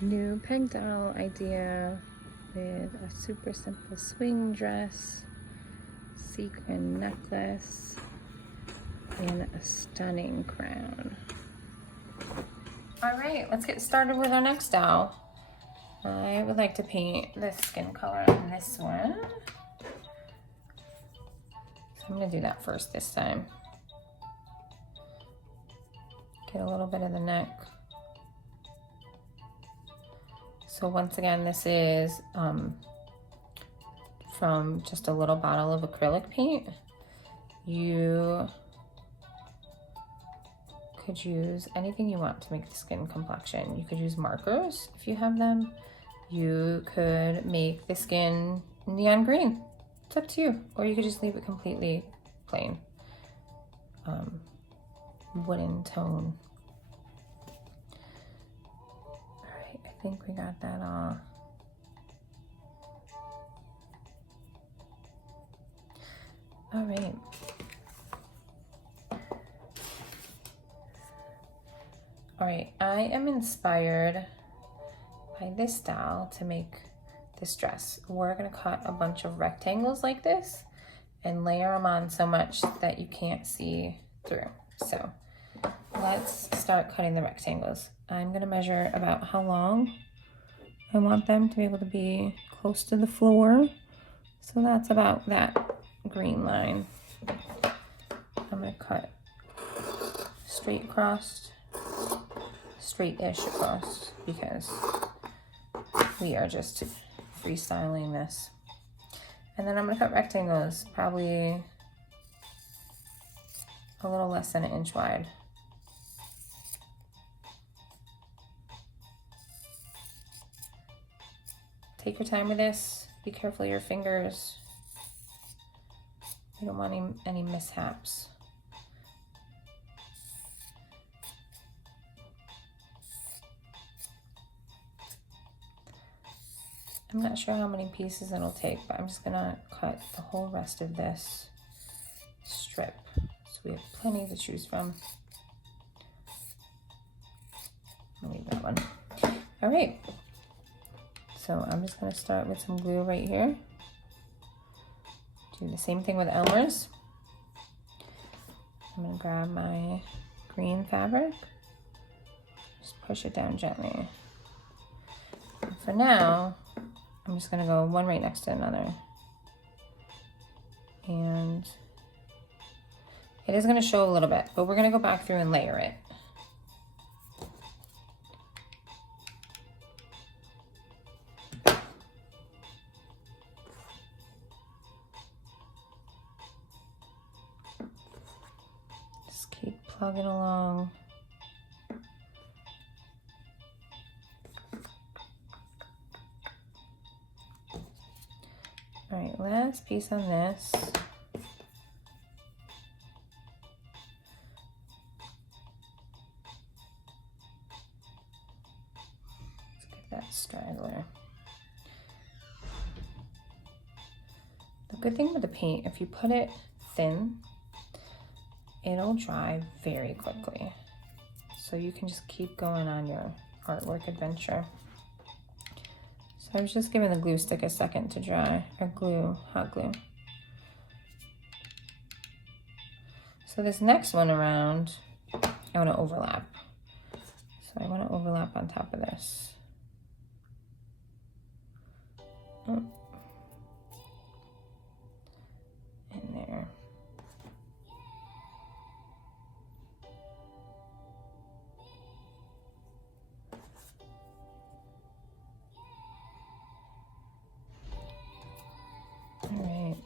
New peg doll idea with a super simple swing dress, sequin necklace, and a stunning crown. All right, let's get started with our next doll. I would like to paint the skin color on this one. So I'm gonna do that first this time. Get a little bit of the neck. So once again, this is from just a little bottle of acrylic paint. You could use anything you want to make the skin complexion. You could use markers if you have them. You could make the skin neon green. It's up to you. Or you could just leave it completely plain. Wooden tone. I think we got that all. All right. All right, I am inspired by this doll to make this dress. We're gonna cut a bunch of rectangles like this and layer them on so much that you can't see through. So let's start cutting the rectangles. I'm gonna measure about how long I want them to be able to be close to the floor. So that's about that green line. I'm gonna cut straight across, straight-ish across, because we are just freestyling this. And then I'm gonna cut rectangles, probably a little less than 1 inch wide. Take your time with this. Be careful of your fingers. You don't want any mishaps. I'm not sure how many pieces it'll take, but I'm just gonna cut the whole rest of this strip. So we have plenty to choose from. I'll leave that one. All right. So I'm just gonna start with some glue right here. Do the same thing with Elmer's. I'm gonna grab my green fabric. Just push it down gently. And for now, I'm just gonna go one right next to another. And it is gonna show a little bit, but we're gonna go back through and layer it. Just keep plugging along. All right, last piece on this. Let's get that straggler. The good thing with the paint, if you put it thin, it'll dry very quickly. So you can just keep going on your artwork adventure. I was just giving the glue stick a second to dry, or glue, hot glue. So this next one around, I want to overlap. So I want to overlap on top of this. Oh. In there. All right.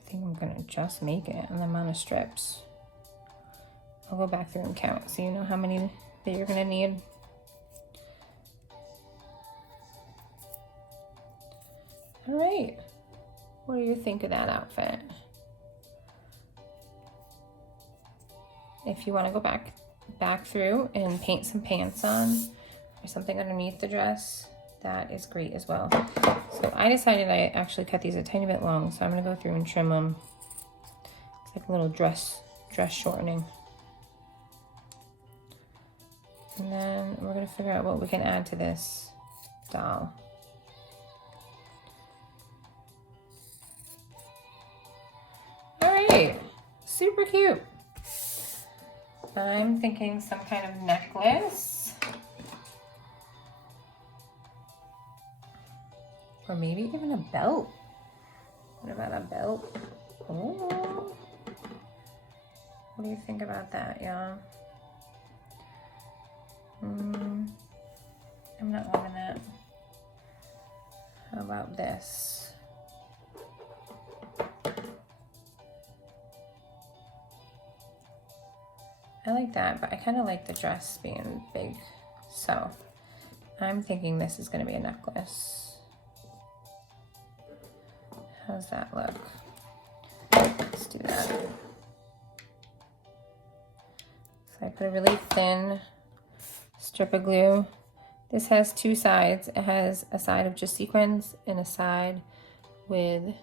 I think I'm gonna just make it on the amount of strips. I'll go back through and count so you know how many that you're gonna need. All right, what do you think of that outfit? If you want to go back through and paint some pants on, something underneath the dress, that is great as well. So I decided I actually cut these a tiny bit long, so I'm gonna go through and trim them. It's like a little dress shortening. And then we're gonna figure out what we can add to this doll. All right, super cute. I'm thinking some kind of necklace. Or maybe even a belt. What about a belt? Oh. What do you think about that, y'all? I'm not loving that. How about this? I like that, but I kind of like the dress being big. So I'm thinking this is going to be a necklace. How's that look? Let's do that. So I put a really thin strip of glue. This has two sides. It has a side of just sequins and a side with,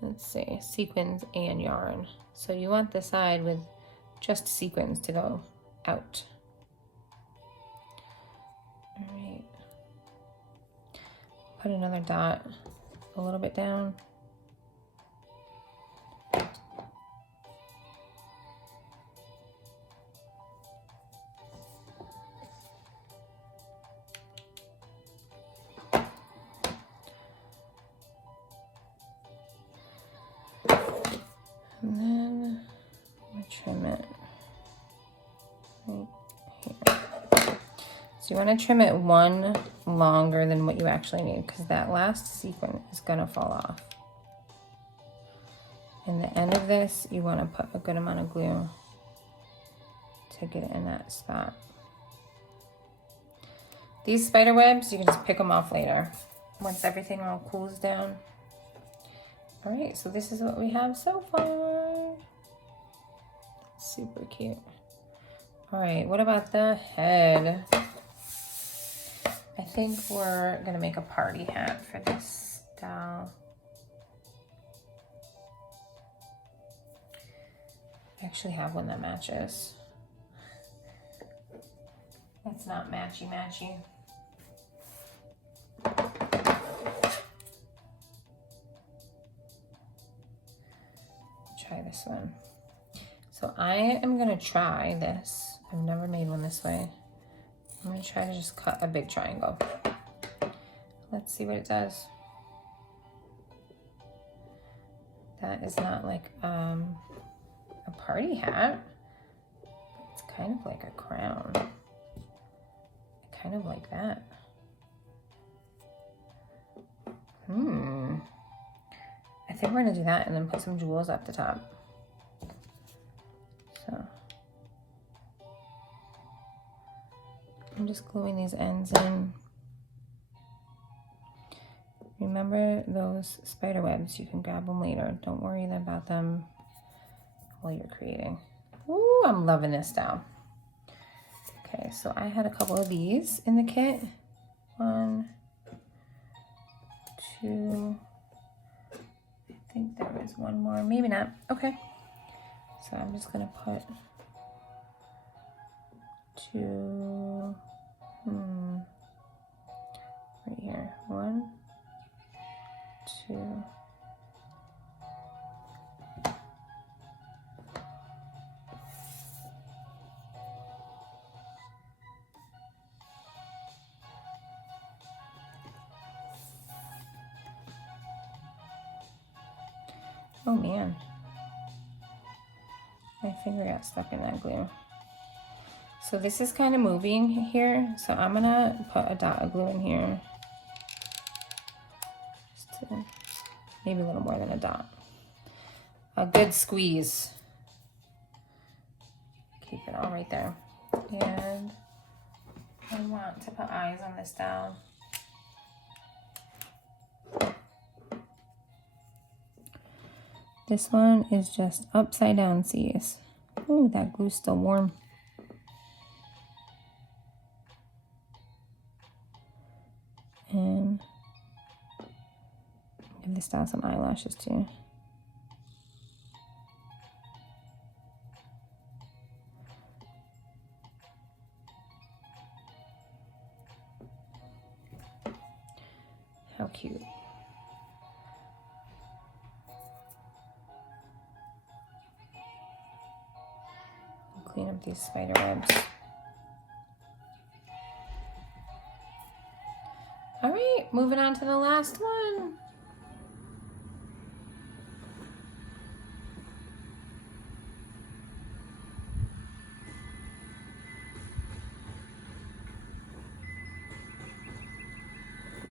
let's see, sequins and yarn. So you want the side with just sequins to go out. All right. Put another dot a little bit down. And then I'm gonna trim it right here. So you want to trim it one longer than what you actually need, because that last sequin is gonna fall off. And the end of this, you want to put a good amount of glue to get it in that spot. These spider webs, you can just pick them off later once everything all cools down. All right, so this is what we have so far. Super cute. All right, what about the head? I think we're gonna make a party hat for this doll. I actually have one that matches. It's not matchy-matchy. Try this one. So I am gonna try this. I've never made one this way. I'm gonna try to just cut a big triangle. Let's see what it does. That is not like a party hat. It's kind of like a crown. I kind of like that. I think we're gonna do that and then put some jewels up the top. So I'm just gluing these ends in. Remember those spider webs, you can grab them later. Don't worry about them while you're creating. Ooh, I'm loving this style. Okay, so I had a couple of these in the kit. 1, 2, I think there was one more, maybe not. Okay, so I'm just gonna put 2, right here. 1, 2. Oh man, my finger got stuck in that glue. So this is kind of moving here, so I'm gonna put a dot of glue in here. Just to, maybe a little more than a dot. A good squeeze. Keep it all right there. And I want to put eyes on this doll. This one is just upside down C's. Ooh, that glue's still warm. give this doll some eyelashes too. How cute. Clean up these spider webs. All right, moving on to the last one.